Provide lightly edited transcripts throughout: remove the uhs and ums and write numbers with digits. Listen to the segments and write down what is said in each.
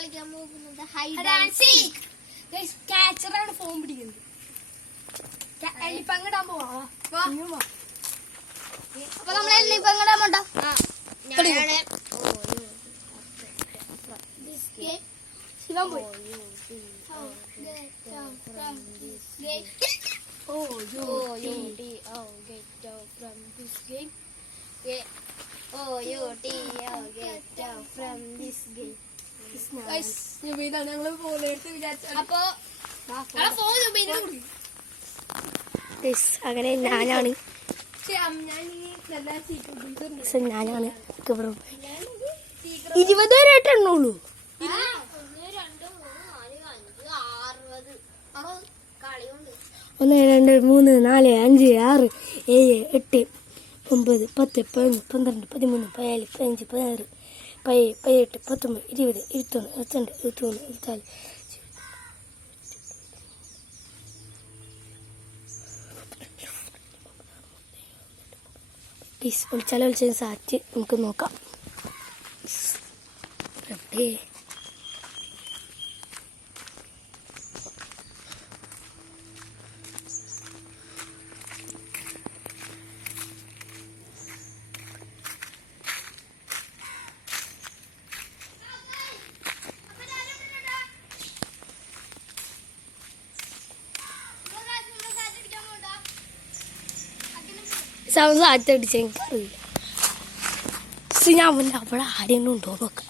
കളിക്കാൻ പോകുന്നത് hide and seek. Guys ക്യാച്ചറാണ് ഫോൺ പിടിക്കുന്നത്. എലിപ്പങ്കിടാൻ പോവാ. അപ്പൊ നമ്മൾ എലിപ്പങ്കിടാൻ പോണ്ട. ശിവൻ പോയി. അങ്ങനെ ഞാനാണ് ഞാനാണ് 20 വരെയായിട്ട് എണ്ണുള്ളൂ. 1 2 3 4 5 6 7 8 9 10 11 12 13 14 15 16 18 19 20 21 22 23 24 വിളിച്ചാലോ വിളിച്ചതിന് സാറ്റ് നമുക്ക് നോക്കാം. സാറ്റടിച്ച എനിക്കറിയില്ല. ഞാൻ വല്ല അവിടെ ആരെങ്കിലും ഉണ്ടോ നോക്കാം.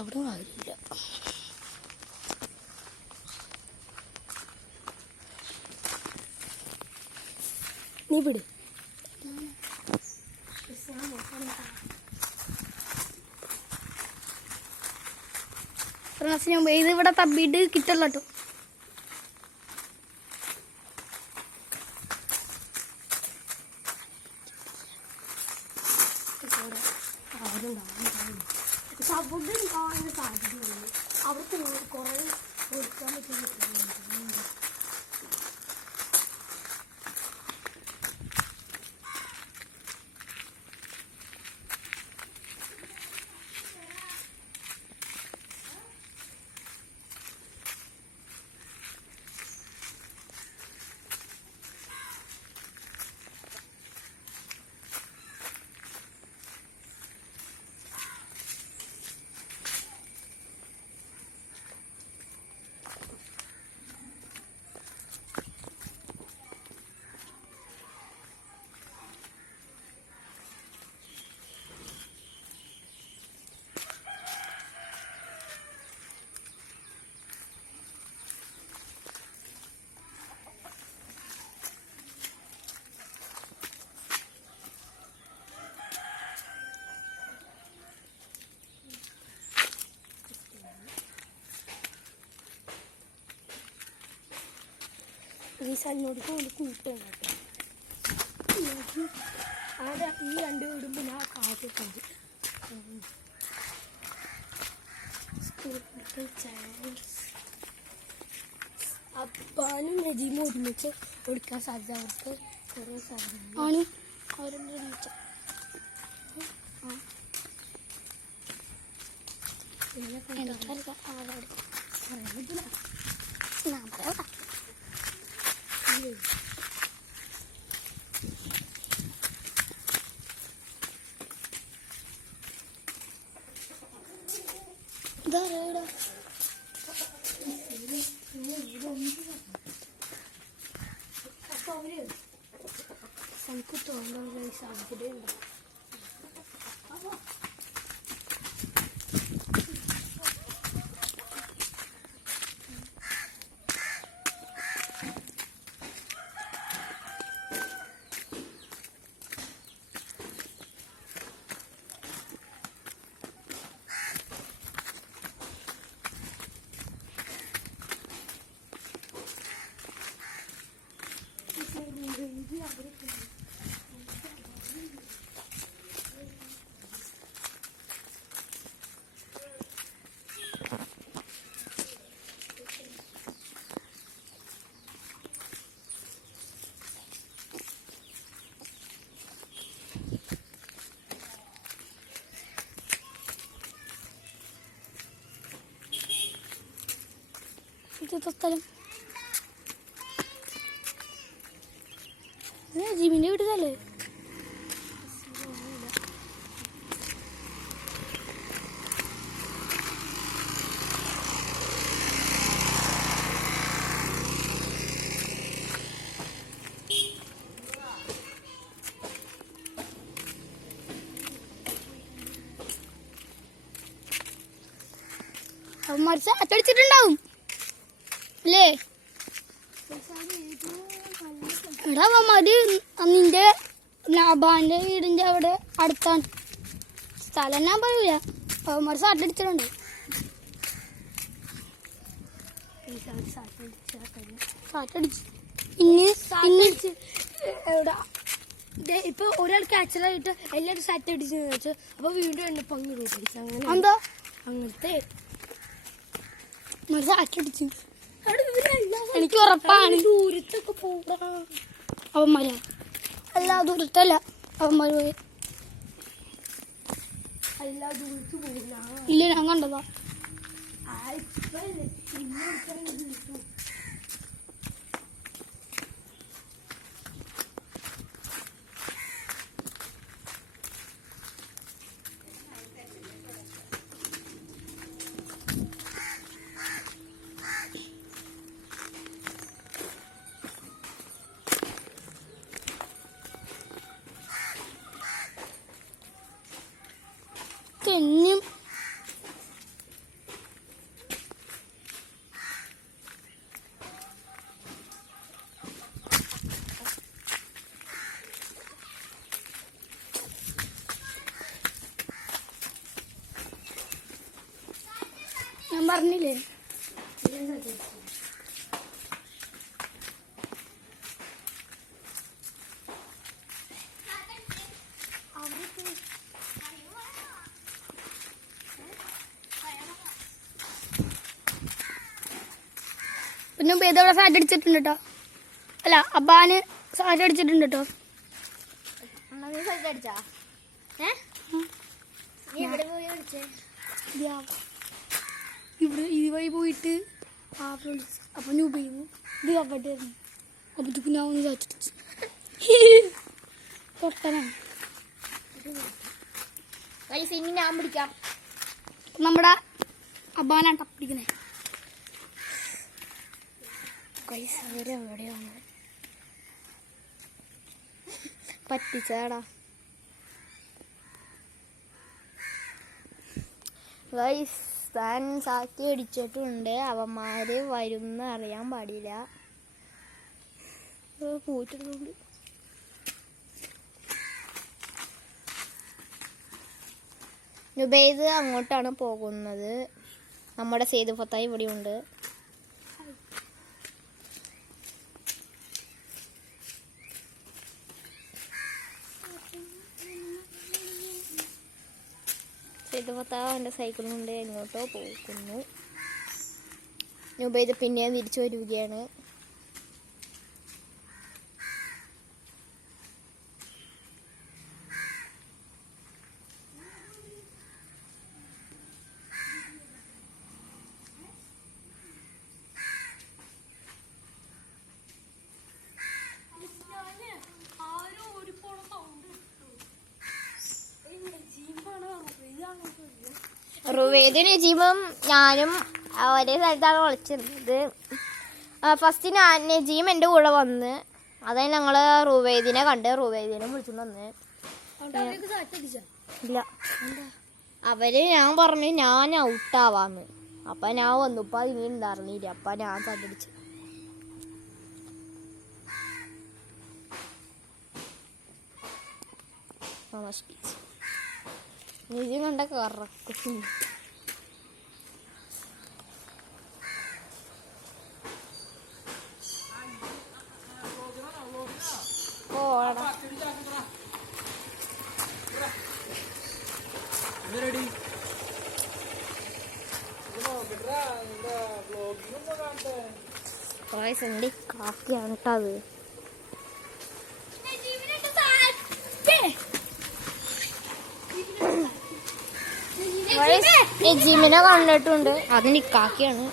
അവിടെ ആരില്ല. നീ വിട്. ഇത് ഇവിടെ തപ്പിയിട്ട് കിട്ടല്ലോ കേട്ടോ. സബുഡ് കാണാൻ സാധ്യതയുള്ളൂ. അവിടുത്തെ കുറേ കൊടുക്കാൻ പറ്റുന്ന ഈ സൈഡിനോട് കൂട്ടും കേട്ടോ. ആടെ ഈ 2 വിടുമ്പോൾ ഞാൻ കാട്ടിട്ടുണ്ട്. അപ്പാനും നജീമും ഒരുമിച്ച് കൊടുക്കാൻ സാധ്യത. അവർക്ക് കുറേ സാധനം അവരെന്നെ ഒരുമിച്ച എനിക്ക് തോന്നുന്ന സാധ്യതയുണ്ട്. ഇവിടുത്തെ സ്ഥലം? ജിമിന്റെ വീട്ടിലല്ലേ? മറിച്ച് അച്ചടിച്ചിട്ടുണ്ടാവും അല്ലേ? എടാ അവന്മാര് നിന്റെ നാബാന്റെ വീടിന്റെ അവിടെ അടുത്താണ് സ്ഥലം. ഞാൻ പറയൂല, അവന്മാർ സാറ്റടിച്ചിട്ടുണ്ടാവും. സാറ്റടിച്ച് ഇനി എവിടെ ഇപ്പൊ ഒരാൾ ക്യാച്ചറായിട്ട് എല്ലാവരും സാറ്റടിച്ചെന്ന് വെച്ചാൽ അപ്പൊ വീണ്ടും എന്നെ പങ്കിടും. അങ്ങനെ എന്താ അങ്ങനത്തെ സാറ്റടിച്ച് എനിക്ക് ഉറപ്പാണ്. ദൂരത്തൊക്കെ പോകാ അവന്മാരാ, എല്ലാ ദൂരത്തല്ല അവന്മാര് പോയി. എല്ലാ ദൂരത്ത് പോയില്ല. ഇല്ല, ഞാൻ കണ്ടതാ. തെന്നും ഞാൻ പറഞ്ഞില്ലേ. പിന്നെ ഏതവിടെ സാറ്റ് അടിച്ചിട്ടുണ്ട് കേട്ടോ. അല്ല, അബ്ബാന് സാറ്റ് അടിച്ചിട്ടുണ്ട് കേട്ടോ. ഇവിടെ ഈ വഴി പോയിട്ട് അപ്പൊ ഉപയോഗിക്കുന്നു. ഇത് അവിടെയായിരുന്നു. അപ്പത്തേക്ക് ഞാൻ ഒന്ന് സാറ്റടിച്ച് തൊട്ടനാണ്. ഞാൻ പിടിക്കാം. നമ്മുടെ അബ്ബാനാണ് പിടിക്കണേ. എവിടെയാണ് പറ്റിച്ചാടാ ഗൈസ്. താൻ സാറ്റി അടിച്ചിട്ടുണ്ട്. അവന്മാര് വരുന്ന അറിയാൻ പാടില്ല. പോയിട്ടുണ്ട്. നുബൈദ് അങ്ങോട്ടാണ് പോകുന്നത്. നമ്മുടെ സേതു ഫത്തായി ഇവിടെ ഉണ്ട്. സേതു ഫത്താവ് അവൻ്റെ സൈക്കിൾ കൊണ്ട് എങ്ങോട്ടോ പോകുന്നു. നുബൈദ് പിന്നെയും തിരിച്ചു വരികയാണ്. റുവേദും നജീമും ഞാനും ഒരേ സ്ഥലത്താണ് കളിച്ചിരുന്നത്. ഫസ്റ്റ് നജീം എൻ്റെ കൂടെ വന്ന് അതായത് ഞങ്ങൾ റുവേദിനെ കണ്ട് റുവേദിനെ വിളിച്ചോണ്ട് വന്ന്. ഇല്ല, ഞാൻ പറഞ്ഞു ഞാൻ ഔട്ടാവാന്ന്. അപ്പം ഞാൻ വന്നപ്പോൾ അതിനി ഉണ്ടായിരുന്നില്ല. അപ്പം ഞാൻ തടിച്ചു. നജീം കണ്ട കറക്കും. കാക്കിയാണ് കേട്ടോ അത്. നജീമിനെ കണ്ടിട്ടുണ്ട്. അത് നിക്കാക്കിയാണ്.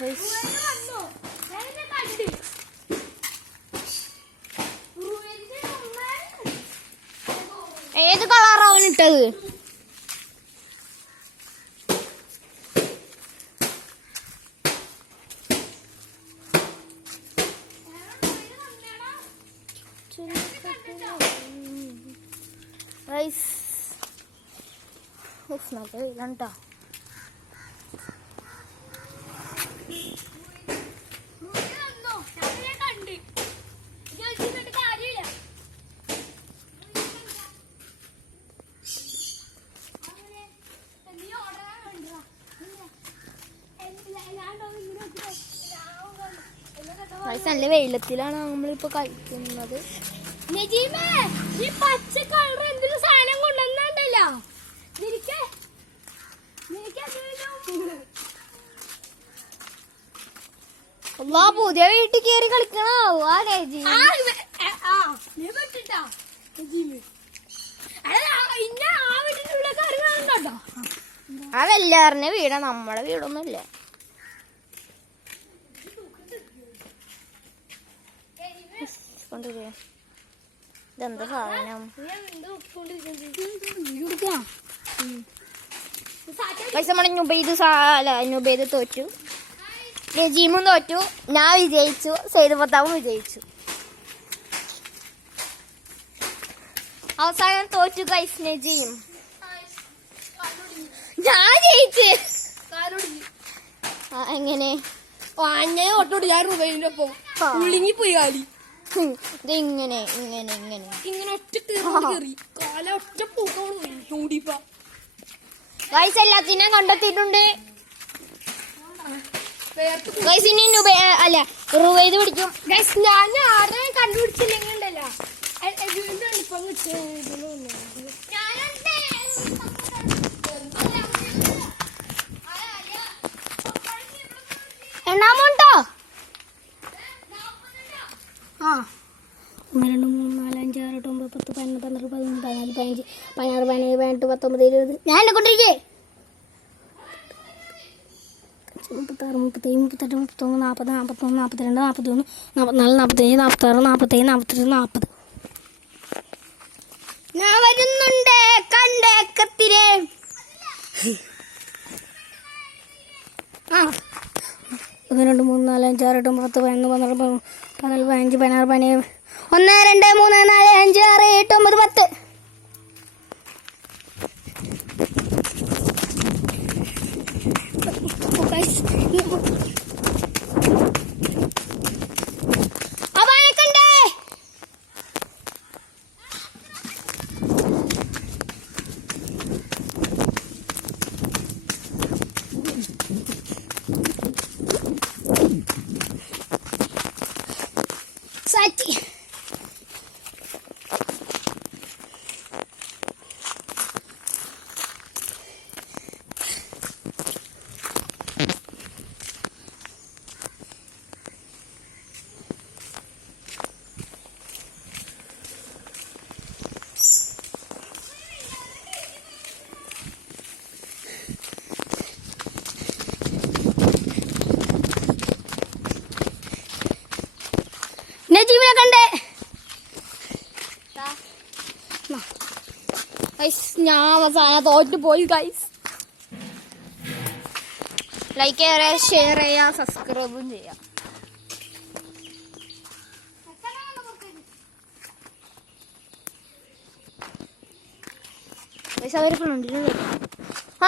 ഏത് കളറാവൻ ഇട്ടത്? നല്ല വെയിലാണ്ടാ. നല്ല വെയിലത്തിലാണ് നമ്മളിപ്പോ കഴിക്കുന്നത്. പച്ച കളർ എന്തൊരു സാധനം കൊണ്ടുവന്നല്ലോ. പുതിയ വീട്ടിൽ കയറി കളിക്കണോ? അതെല്ലാറിന്റെ വീടാ, നമ്മളെ വീടൊന്നുമില്ല. ഇതെന്താ സാധനം? പൈസ മണി നുബൈദ് തോറ്റു, നജീമും തോറ്റു, ഞാൻ വിജയിച്ചു, സെയ്ദ് ഫത്താവും വിജയിച്ചു. അവസാനം തോറ്റു ഗൈസ് നജീം. ഞാൻ ജയിച്ച്. എങ്ങനെ? ഞാൻ രൂപയിലൊപ്പം ഉള്ളിങ്ങിപ്പോയി കാലി. ഇതിങ്ങനെ ഇങ്ങനെ ഇങ്ങനെ ഇങ്ങനെ ഒറ്റ കാല ഒറ്റ പൂക്കൂടിപ്പ. ഗൈസ് എല്ലാത്തിനും കണ്ടെത്തിയിട്ടുണ്ട്. ഗൈസ് ഇനി അല്ല റുവൈദ് പിടിക്കും. ഗൈസ് ഞാൻ ആരെയും കണ്ടുപിടിച്ചില്ലെങ്കിൽ ഉണ്ടല്ലോ ഇപ്പം എണ്ണാമുണ്ടോ? 1 2 3 4 5 6 8 9 10 11 12 13 14 15 16 17 18 19 20. ഞാൻ എന്നെ കൊണ്ടിരിക്കേ 36 37 38 39 40 41 42 43 44 45 46 47 48 40. ഞാൻ വരുന്നുണ്ട് കണ്ടേക്കത്തിരെ. 1 2 3 4 5 6 8 10 11 12 15 16 17 1 2 3 4 5 6 7 9 10. നജീമിനെ കണ്ടേ. ഞാൻ അവസാനം തോറ്റു പോയി ഗൈസ്. ലൈക്ക് ചെയ്യാ, ഷെയർ ചെയ്യാ, സബ്സ്ക്രൈബും ചെയ്യാം.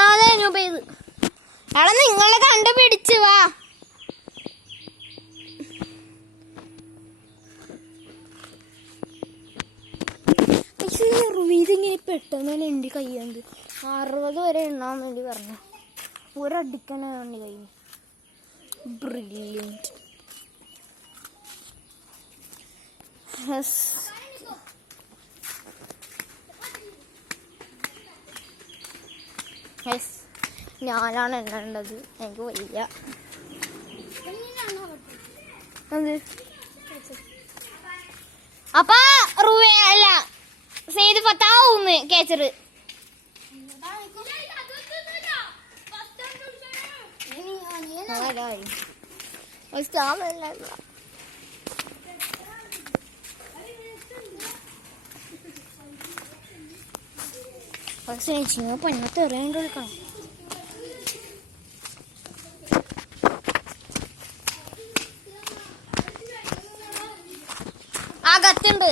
അതെ നുബൈദ് എടാ നിങ്ങളെ കണ്ടുപിടിച്ചു വാ. ഇതിങ്ങനെ പെട്ടെന്ന് തന്നെ എൻ്റെ കയ്യുണ്ട്. 60 വരെ എണ്ണാൻ വേണ്ടി പറഞ്ഞു. ഒരടിക്കണ വേണ്ടി കഴിഞ്ഞു. ബ്രില്യൻറ്റ്. ഞാനാണ് എണ്ണേണ്ടത്, എനിക്ക് വയ്യ. അപ്പ റുവേ അല്ല സെയ്ദ് ഫത്താവുന്ന് കേച്ചറ്. പണിയത്ത് എറിയാണ്ട് കൊടുക്കണം. അകത്തുണ്ട്.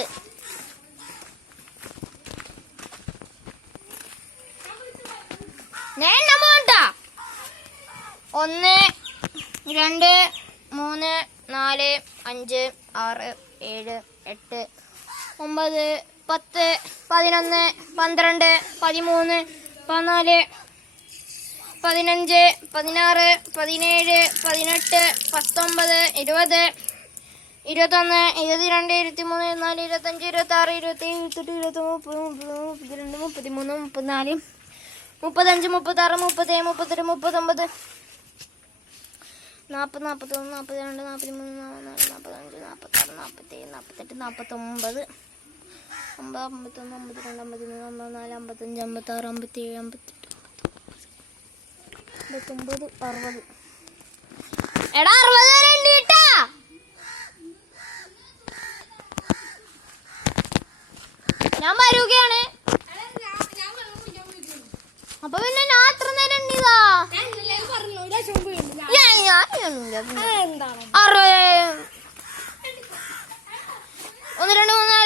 ഞാൻ 1 2 3 4 5 6 7 8 9 10 11 12 13 14 15 16 17 18 19 20 21 22 23 24 25 26 27 28 29 30 32 33 34 35 36 37 38 39 40 41 42 43 44 45 46 47 48 49 50 51 52 53 54 55 56 57 58 59 60. എടാ 60 വരെ എണ്ണിട്ടാ. ഞാൻ വരുകയാണ്. അപ്പൊ പിന്നെ ഞാൻ അത്ര നേരം എണ്ണിയതാ. 1 2 3 4 5 6 7 8 9 10 11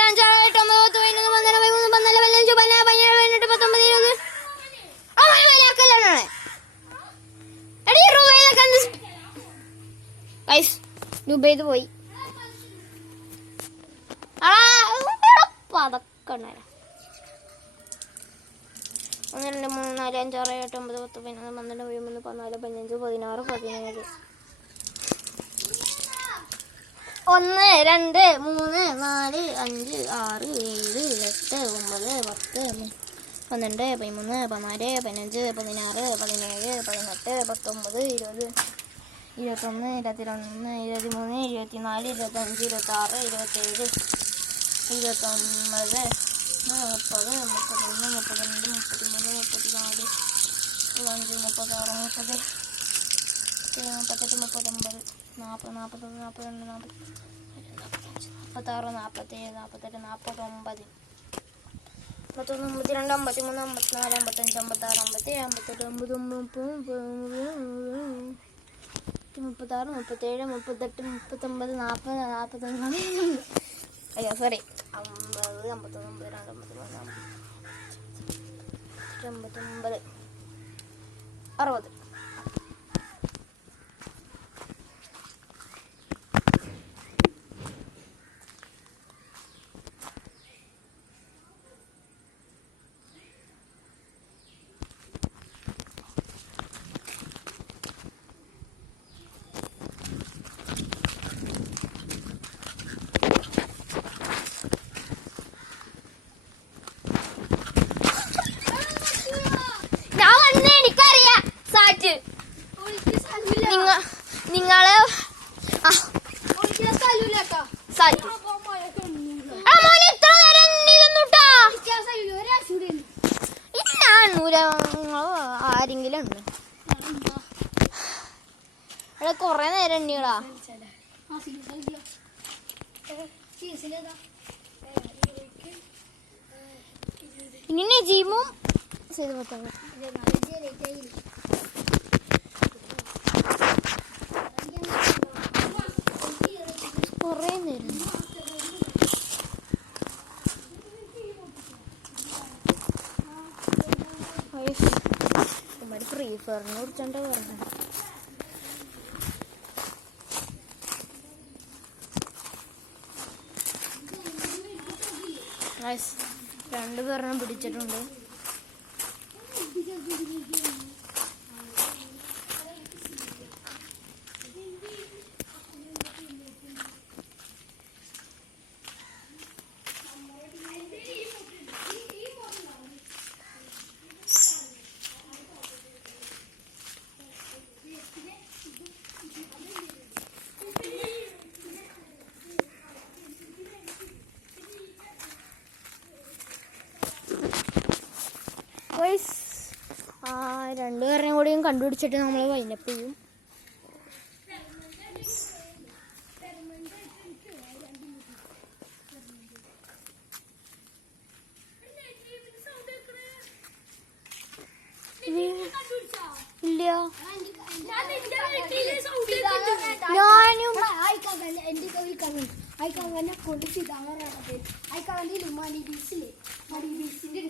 12 13 14 15 16 17 18 19 20. ദുബൈയിൽ പോയി പതക്കെ 1 2 3 4 5 6 7 8 9 10 11 12 13 14 15 16 17. 1 2 3 4 5 6 7 8 9 10 12 13 14 15 16 17 18 19 20 21 22 23 24 25 26 27 29 30 31 32 33 34 35 36 30 38 39 40 41 42 46 47 48 49 51 52 53 54 55 56 57 58 36 37 38 39 40 41 അയ്യോ സോറി 50 51 52 53 60. നിങ്ങള് ആരെങ്കിലും ഉണ്ട് അവിടെ കൊറേ നേരം എണ്ണികളാ. ഇനി നജീമും ചെയ്ത് പറ്റാണ്. കൊറേ നേരം ഫ്രീ ഫയറിനെ കുറിച്ചാണ്ട് പറഞ്ഞത്. രണ്ടുപേരെണ്ണം പിടിച്ചിട്ടുണ്ട്. രണ്ടുപേരെയും കൂടിയും കണ്ടുപിടിച്ചിട്ട് നമ്മൾ വൈൻഡപ്പ് ചെയ്യും. ഇല്ല ഞാനും കൊണ്ട് മണി ബീച്ചിലെ മണി ബീച്ചിന്റെ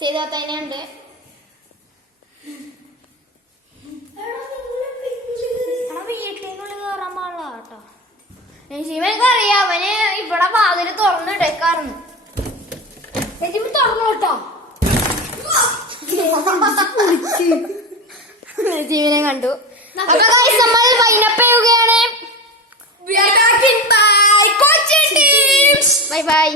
ചെയ്താൽ തന്നെയുണ്ട്. വീട്ടിനുള്ളിൽ കയറാൻ പാടില്ല കേട്ടോ. നജീമനക്ക് അറിയാം, അവന് ഇവിടെ വാതില് തുറന്നിട്ടേക്കാറുണ്ട്. നജീമ തുറന്നു കേട്ടോ. നജീമിനെ കണ്ടു. വൈനപ്പ് ചെയ്യുകയാണ്. Bye bye.